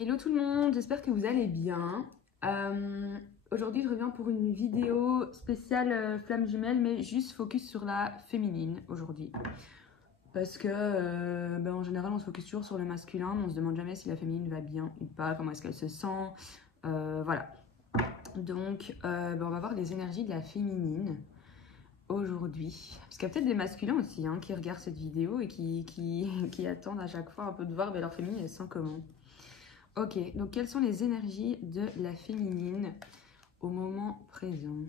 Hello tout le monde, j'espère que vous allez bien. Aujourd'hui je reviens pour une vidéo spéciale flamme jumelle, mais juste focus sur la féminine aujourd'hui. Parce que en général on se focus toujours sur le masculin, mais on se demande jamais si la féminine va bien ou pas, comment est-ce qu'elle se sent, voilà. Donc on va voir les énergies de la féminine aujourd'hui. Parce qu'il y a peut-être des masculins aussi qui regardent cette vidéo et qui attendent à chaque fois un peu de voir leur féminine, elle sent comment. Ok, donc quelles sont les énergies de la féminine au moment présent?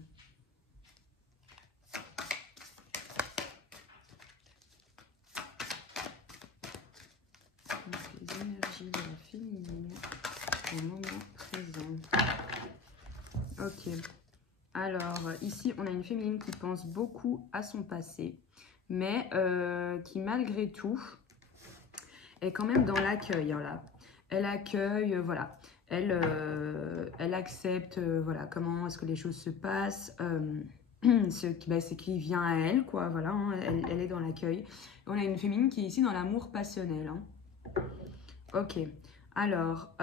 Donc, les énergies de la féminine au moment présent. Ok, alors ici on a une féminine qui pense beaucoup à son passé, mais qui malgré tout est quand même dans l'accueil, là. Elle accueille, voilà. Elle accepte, voilà, comment est-ce que les choses se passent, ce qui vient à elle, quoi, voilà, elle est dans l'accueil. On a une féminine qui est ici dans l'amour passionnel. Ok, alors,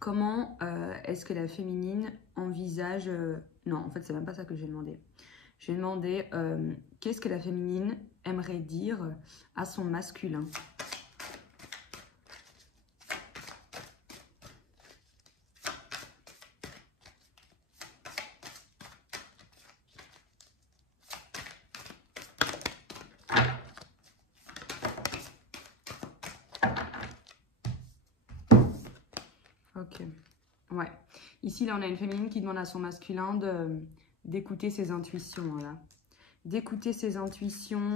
comment est-ce que la féminine envisage... non, en fait, c'est même pas ça que j'ai demandé. J'ai demandé qu'est-ce que la féminine aimerait dire à son masculin. Ok, ouais. Ici, là, on a une féminine qui demande à son masculin d'écouter ses intuitions, voilà. D'écouter ses intuitions,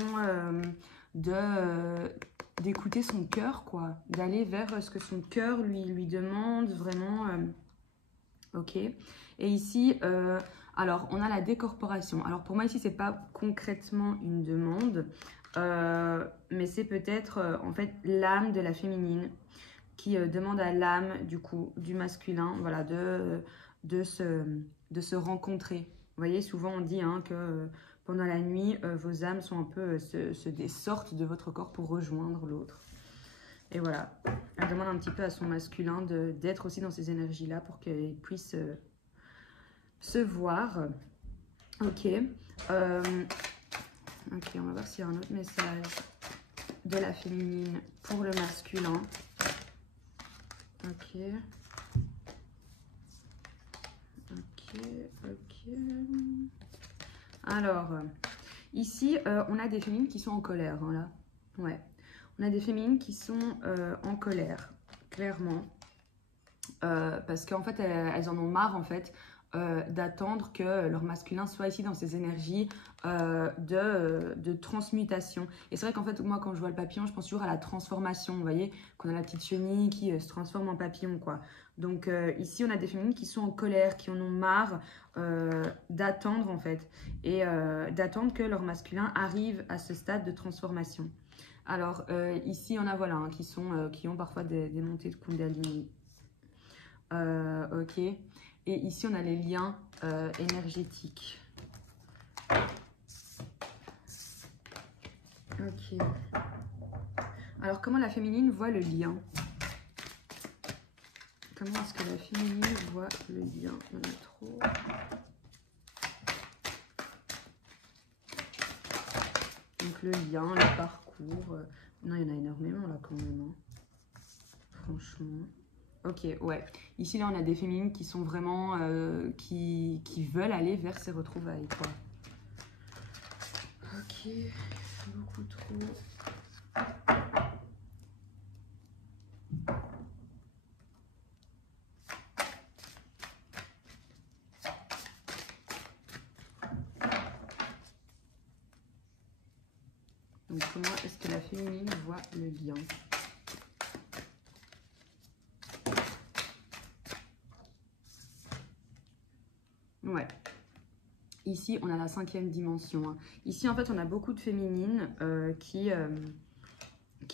d'écouter son cœur, quoi. D'aller vers ce que son cœur lui demande, vraiment. Ok. Et ici, alors, on a la décorporation. Alors, pour moi, ici, c'est pas concrètement une demande, mais c'est peut-être, en fait, l'âme de la féminine qui demande à l'âme du coup du masculin, voilà, de se rencontrer. Vous voyez, souvent on dit que pendant la nuit, vos âmes sont un peu sortent de votre corps pour rejoindre l'autre. Et voilà, elle demande un petit peu à son masculin d'être aussi dans ces énergies-là pour qu'il puisse se voir. Ok. Ok, on va voir s'il y a un autre message de la féminine pour le masculin. Ok. Ok. Alors, ici, on a des féminines qui sont en colère, là. Ouais. On a des féminines qui sont en colère, clairement. Parce qu'en fait, elles en ont marre, en fait, d'attendre que leur masculin soit ici dans ces énergies de transmutation. Et c'est vrai qu'en fait, moi, quand je vois le papillon, je pense toujours à la transformation. Vous voyez, qu'on a la petite chenille qui se transforme en papillon, quoi. Donc ici, on a des féminines qui sont en colère, qui en ont marre d'attendre, en fait. Et d'attendre que leur masculin arrive à ce stade de transformation. Alors ici, on a, voilà, qui ont parfois des montées de Kundalini. Ok. Et ici, on a les liens énergétiques. Ok. Alors, comment la féminine voit le lien? Comment est-ce que la féminine voit le lien? Il y en a trop. Donc, le lien, le parcours. Non, il y en a énormément, là, quand même. Franchement. Ok, ouais. Ici, là, on a des féminines qui sont vraiment... qui veulent aller vers ces retrouvailles, quoi. Ok, beaucoup trop. Donc, comment est-ce que la féminine voit le lien? Ouais. Ici, on a la 5e dimension. Ici, en fait, on a beaucoup de féminines qui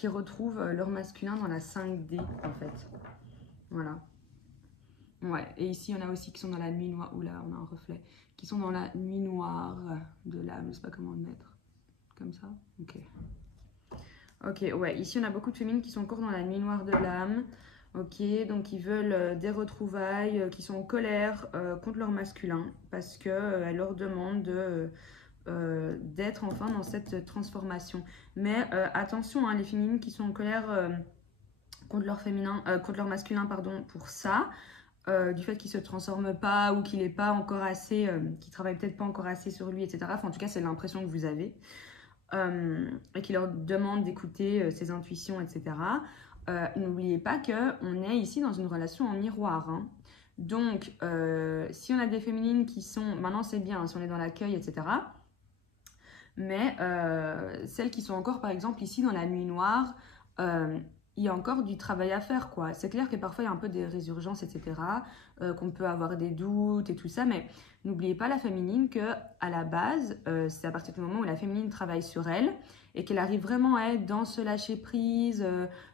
retrouvent leur masculin dans la 5D, en fait. Voilà. Ouais. Et ici, on a aussi qui sont dans la nuit noire. Oula, on a un reflet. Qui sont dans la nuit noire de l'âme. Je sais pas comment le mettre. Comme ça? Ok. Ok, ouais. Ici, on a beaucoup de féminines qui sont encore dans la nuit noire de l'âme. Ok, donc ils veulent des retrouvailles, qui sont en colère contre leur masculin parce qu'elle leur demande d'être enfin dans cette transformation. Mais attention, hein, les féminines qui sont en colère contre leur masculin, pardon, pour ça, du fait qu'il se transforme pas ou qu'il est pas encore assez, qu'il travaille peut-être pas encore assez sur lui, etc. Enfin, en tout cas, c'est l'impression que vous avez. Et qui leur demande d'écouter ses intuitions, etc. N'oubliez pas qu'on est ici dans une relation en miroir. Hein. Donc, si on a des féminines qui sont... Maintenant, c'est bien, hein, si on est dans l'accueil, etc. Mais celles qui sont encore, par exemple, ici dans la nuit noire, il y a encore du travail à faire, quoi. C'est clair que parfois, il y a un peu des résurgences, etc., qu'on peut avoir des doutes et tout ça, mais n'oubliez pas la féminine que, à la base, c'est à partir du moment où la féminine travaille sur elle et qu'elle arrive vraiment à être dans ce lâcher-prise,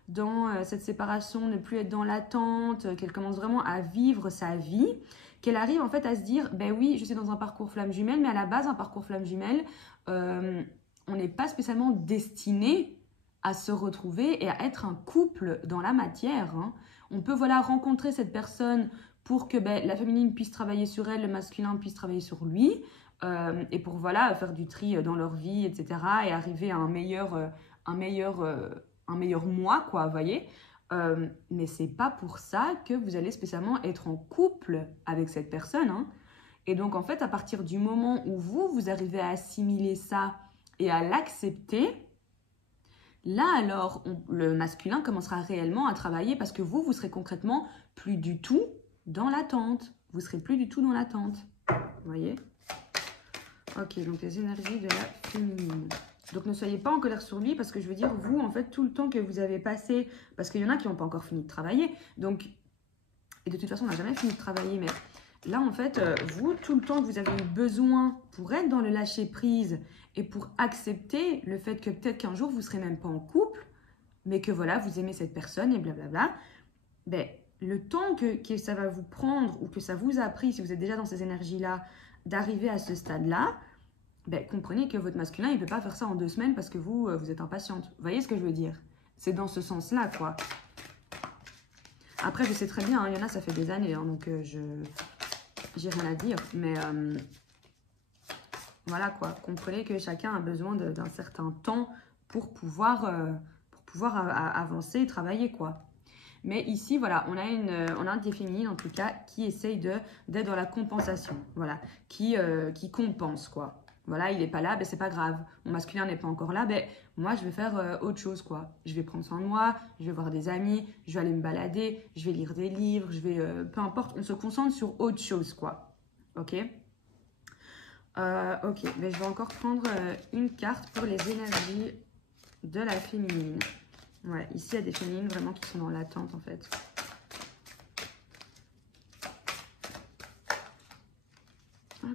dans cette séparation, ne plus être dans l'attente, qu'elle commence vraiment à vivre sa vie, qu'elle arrive en fait à se dire, ben oui, je suis dans un parcours flamme jumelle, mais à la base, un parcours flamme jumelle, on n'est pas spécialement destiné à se retrouver et à être un couple dans la matière. Hein. On peut voilà, rencontrer cette personne pour que la féminine puisse travailler sur elle, le masculin puisse travailler sur lui, et pour voilà, faire du tri dans leur vie, etc. et arriver à un meilleur moi, quoi, vous voyez. Mais c'est pas pour ça que vous allez spécialement être en couple avec cette personne. Hein. Et donc, en fait, à partir du moment où vous arrivez à assimiler ça et à l'accepter, là, alors, le masculin commencera réellement à travailler parce que vous serez concrètement plus du tout dans l'attente. Vous serez plus du tout dans l'attente. Vous voyez? Ok, donc les énergies de la féminine. Donc, ne soyez pas en colère sur lui parce que je veux dire, vous, en fait, tout le temps que vous avez passé, parce qu'il y en a qui n'ont pas encore fini de travailler, donc, et de toute façon, on n'a jamais fini de travailler, mais là, en fait, vous, tout le temps que vous avez eu besoin pour être dans le lâcher-prise et pour accepter le fait que peut-être qu'un jour, vous ne serez même pas en couple, mais que voilà, vous aimez cette personne et blablabla, ben, le temps que ça va vous prendre ou que ça vous a pris, si vous êtes déjà dans ces énergies-là, d'arriver à ce stade-là, ben, comprenez que votre masculin, il ne peut pas faire ça en 2 semaines parce que vous êtes impatiente. Vous voyez ce que je veux dire? C'est dans ce sens-là, quoi. Après, je sais très bien, hein, il y en a, ça fait des années, hein, donc j'ai rien à dire, mais voilà quoi, comprenez que chacun a besoin d'un certain temps pour pouvoir avancer et travailler quoi. Mais ici, voilà, on a des féminines en tout cas qui essayent d'être dans la compensation, voilà, qui compense quoi. Voilà, il n'est pas là, ben c'est pas grave. Mon masculin n'est pas encore là, ben moi je vais faire autre chose quoi. Je vais prendre soin de moi, je vais voir des amis, je vais aller me balader, je vais lire des livres, je vais, peu importe, on se concentre sur autre chose quoi. Ok. Ok, mais je vais encore prendre une carte pour les énergies de la féminine. Ouais, ici il y a des féminines vraiment qui sont dans l'attente en fait. Hop.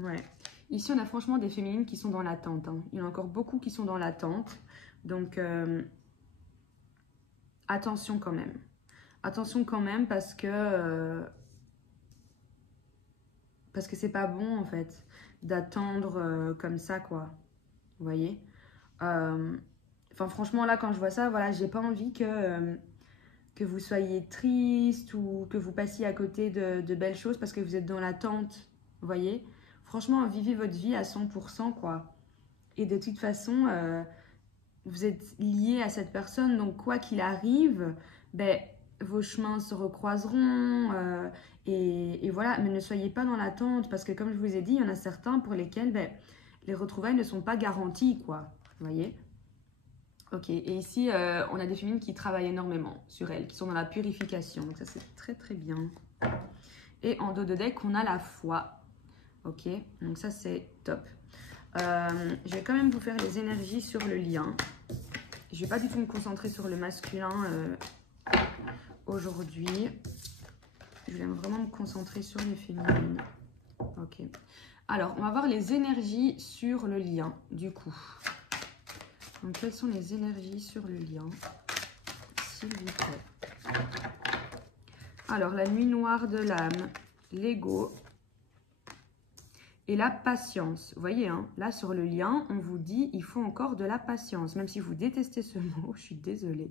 Ouais. Ici, on a franchement des féminines qui sont dans l'attente. Hein. Il y en a encore beaucoup qui sont dans l'attente. Donc, attention quand même. Attention quand même parce que c'est pas bon, en fait, d'attendre comme ça, quoi. Vous voyez? Enfin, franchement, là, quand je vois ça, voilà, j'ai pas envie que vous soyez triste ou que vous passiez à côté de belles choses parce que vous êtes dans l'attente. Vous voyez? Franchement, vivez votre vie à 100%, quoi. Et de toute façon, vous êtes liés à cette personne, donc quoi qu'il arrive, ben, vos chemins se recroiseront. Et voilà, mais ne soyez pas dans l'attente, parce que comme je vous ai dit, il y en a certains pour lesquels ben, les retrouvailles ne sont pas garanties, quoi. Vous voyez? Ok, et ici, on a des féminines qui travaillent énormément sur elles, qui sont dans la purification, donc ça c'est très très bien. Et en dos de deck, on a la foi. Ok, donc ça c'est top. Je vais quand même vous faire les énergies sur le lien. Je ne vais pas du tout me concentrer sur le masculin aujourd'hui. Je vais vraiment me concentrer sur les féminines. Ok. Alors, on va voir les énergies sur le lien, du coup. Donc, quelles sont les énergies sur le lien, s'il vous plaît? Alors, la nuit noire de l'âme, l'ego, et la patience. Vous voyez, hein, là sur le lien, on vous dit il faut encore de la patience. Même si vous détestez ce mot, je suis désolée.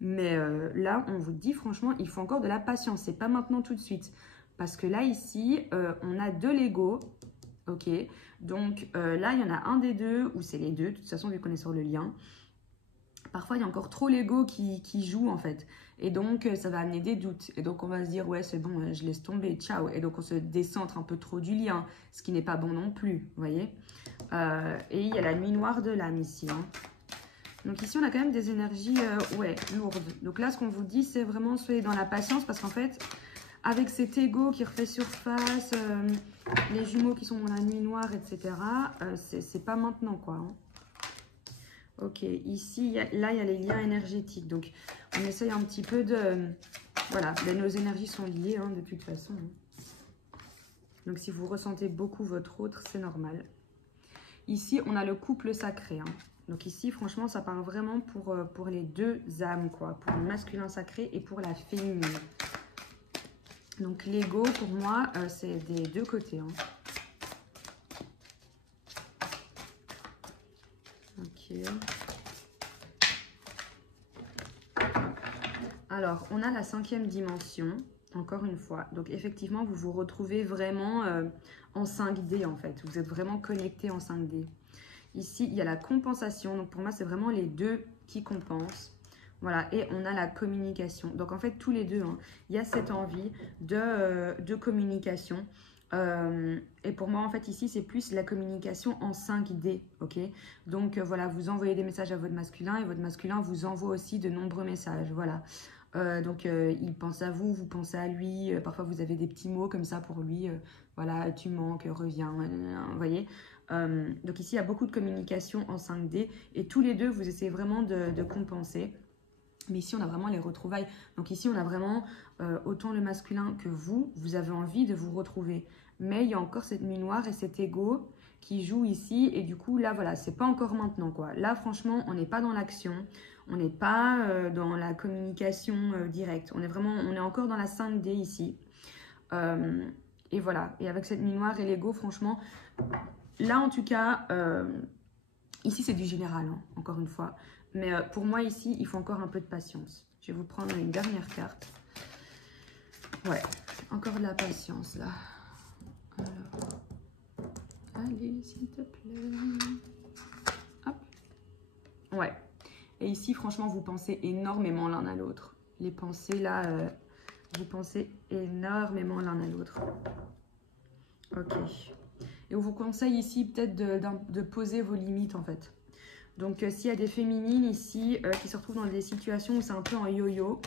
Mais là, on vous dit franchement, il faut encore de la patience. C'est pas maintenant tout de suite. Parce que là, ici, on a de l'ego. Ok, donc là, il y en a un des deux, ou c'est les deux, de toute façon, vu qu'on est sur le lien. Parfois, il y a encore trop l'ego qui joue, en fait. Et donc, ça va amener des doutes. Et donc, on va se dire, ouais, c'est bon, je laisse tomber, ciao. Et donc, on se décentre un peu trop du lien, ce qui n'est pas bon non plus, vous voyez. Et il y a la nuit noire de l'âme ici. Hein. Donc, ici, on a quand même des énergies, ouais, lourdes. Donc là, ce qu'on vous dit, c'est vraiment soyez dans la patience, parce qu'en fait, avec cet ego qui refait surface, les jumeaux qui sont dans la nuit noire, etc., c'est pas maintenant, quoi. Hein. Ok, ici, là, il y a les liens énergétiques. Donc, on essaye un petit peu de... Voilà, nos énergies sont liées, hein, de toute façon. Hein. Donc, si vous ressentez beaucoup votre autre, c'est normal. Ici, on a le couple sacré. Hein. Donc, ici, franchement, ça parle vraiment pour les deux âmes, quoi. Pour le masculin sacré et pour la féminine. Donc, l'ego, pour moi, c'est des deux côtés. Hein. Ok. Alors, on a la 5e dimension, encore une fois. Donc, effectivement, vous vous retrouvez vraiment en 5D, en fait. Vous êtes vraiment connecté en 5D. Ici, il y a la compensation. Donc, pour moi, c'est vraiment les deux qui compensent. Voilà, et on a la communication. Donc, en fait, tous les deux, hein, il y a cette envie de communication. Et pour moi, en fait, ici, c'est plus la communication en 5D, ok? Donc, voilà, vous envoyez des messages à votre masculin et votre masculin vous envoie aussi de nombreux messages, voilà. Donc, il pense à vous, vous pensez à lui. Parfois, vous avez des petits mots comme ça pour lui. Voilà, tu manques, reviens, vous voyez? Donc, ici, il y a beaucoup de communication en 5D et tous les deux, vous essayez vraiment de compenser. Mais ici, on a vraiment les retrouvailles. Donc ici, on a vraiment autant le masculin que vous avez envie de vous retrouver. Mais il y a encore cette nuit noire et cet ego qui joue ici. Et du coup, là, voilà, c'est pas encore maintenant, quoi. Là, franchement, on n'est pas dans l'action. On n'est pas dans la communication directe. On est encore dans la 5D ici. Et voilà. Et avec cette nuit noire et l'ego, franchement, là, en tout cas, ici, c'est du général, hein, encore une fois. Mais pour moi, ici, il faut encore un peu de patience. Je vais vous prendre une dernière carte. Ouais, encore de la patience, là. Alors, allez, s'il te plaît. Hop. Ouais. Et ici, franchement, vous pensez énormément l'un à l'autre. Les pensées, là, vous pensez énormément l'un à l'autre. Ok. Et on vous conseille ici, peut-être, de poser vos limites, en fait. Donc, s'il y a des féminines ici qui se retrouvent dans des situations où c'est un peu en yo-yo,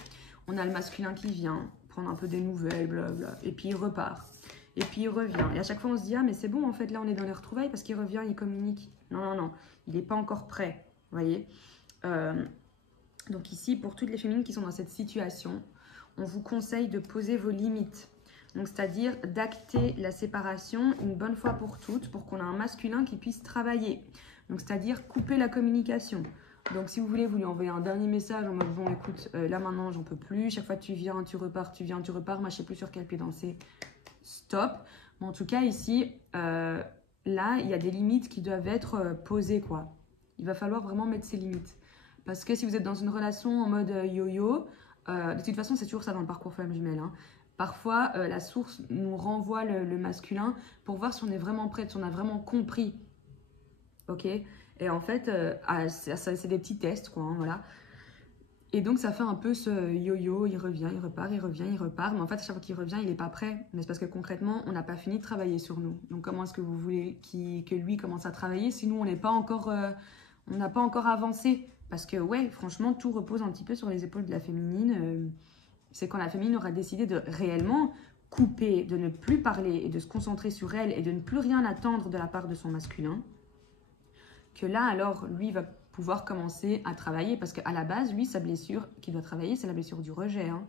on a le masculin qui vient prendre un peu des nouvelles, blablabla, et puis il repart. Et puis il revient. Et à chaque fois, on se dit, ah, mais c'est bon, en fait, là, on est dans les retrouvailles parce qu'il revient, il communique. Non, non, non, il n'est pas encore prêt, vous voyez. Donc ici, pour toutes les féminines qui sont dans cette situation, on vous conseille de poser vos limites. Donc, c'est-à-dire d'acter la séparation une bonne fois pour toutes pour qu'on ait un masculin qui puisse travailler. Donc, c'est-à-dire couper la communication. Donc, si vous voulez, vous lui envoyez un dernier message en mode, bon, écoute, là, maintenant, j'en peux plus. Chaque fois que tu viens, tu repars, tu viens, tu repars. Moi, je sais plus sur quel pied danser. Stop. Mais en tout cas, ici, là, il y a des limites qui doivent être posées, quoi. Il va falloir vraiment mettre ces limites. Parce que si vous êtes dans une relation en mode yo-yo, de toute façon, c'est toujours ça dans le parcours flamme jumelle, hein. Parfois, la source nous renvoie le masculin pour voir si on est vraiment prête, si on a vraiment compris. Ok? Et en fait, c'est des petits tests, quoi, hein, voilà. Et donc, ça fait un peu ce yo-yo, il revient, il repart, il revient, il repart. Mais en fait, à chaque fois qu'il revient, il n'est pas prêt. Mais c'est parce que concrètement, on n'a pas fini de travailler sur nous. Donc, comment est-ce que vous voulez que lui commence à travailler si nous, on n'est pas encore, on n'a pas encore avancé? Parce que, ouais, franchement, tout repose un petit peu sur les épaules de la féminine. C'est quand la féminine aura décidé de réellement couper, de ne plus parler et de se concentrer sur elle et de ne plus rien attendre de la part de son masculin, que là, alors, lui va pouvoir commencer à travailler. Parce qu'à la base, lui, sa blessure qu'il doit travailler, c'est la blessure du rejet. Hein.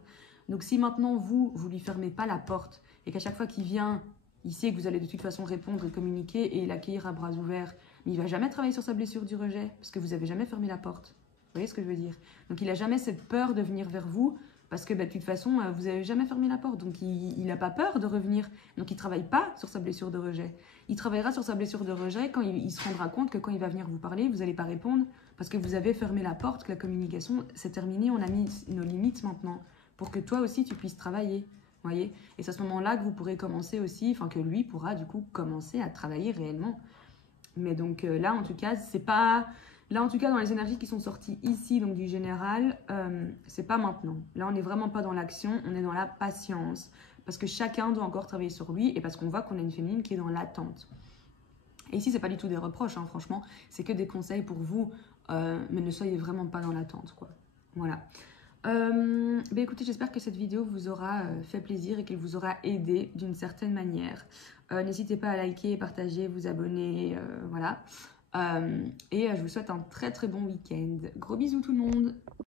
Donc, si maintenant, vous lui fermez pas la porte et qu'à chaque fois qu'il vient, il sait que vous allez de toute façon répondre et communiquer et l'accueillir à bras ouverts, mais il va jamais travailler sur sa blessure du rejet parce que vous avez jamais fermé la porte. Vous voyez ce que je veux dire? Donc, il n'a jamais cette peur de venir vers vous Parce que bah, de toute façon, vous n'avez jamais fermé la porte. Donc, il n'a pas peur de revenir. Donc, il ne travaille pas sur sa blessure de rejet. Il travaillera sur sa blessure de rejet quand il se rendra compte que quand il va venir vous parler, vous n'allez pas répondre. Parce que vous avez fermé la porte, que la communication, c'est terminé. On a mis nos limites maintenant. Pour que toi aussi, tu puisses travailler. Voyez. Et c'est à ce moment-là que vous pourrez commencer aussi, enfin que lui pourra du coup commencer à travailler réellement. Mais donc là, en tout cas, c'est pas... Là, en tout cas, dans les énergies qui sont sorties ici, donc du général, c'est pas maintenant. Là, on n'est vraiment pas dans l'action, on est dans la patience. Parce que chacun doit encore travailler sur lui et parce qu'on voit qu'on a une féminine qui est dans l'attente. Et ici, c'est pas du tout des reproches, hein, franchement. C'est que des conseils pour vous, mais ne soyez vraiment pas dans l'attente, quoi. Voilà. Écoutez, j'espère que cette vidéo vous aura fait plaisir et qu'elle vous aura aidé d'une certaine manière. N'hésitez pas à liker, partager, vous abonner, voilà. Je vous souhaite un très très bon week-end. Gros bisous tout le monde!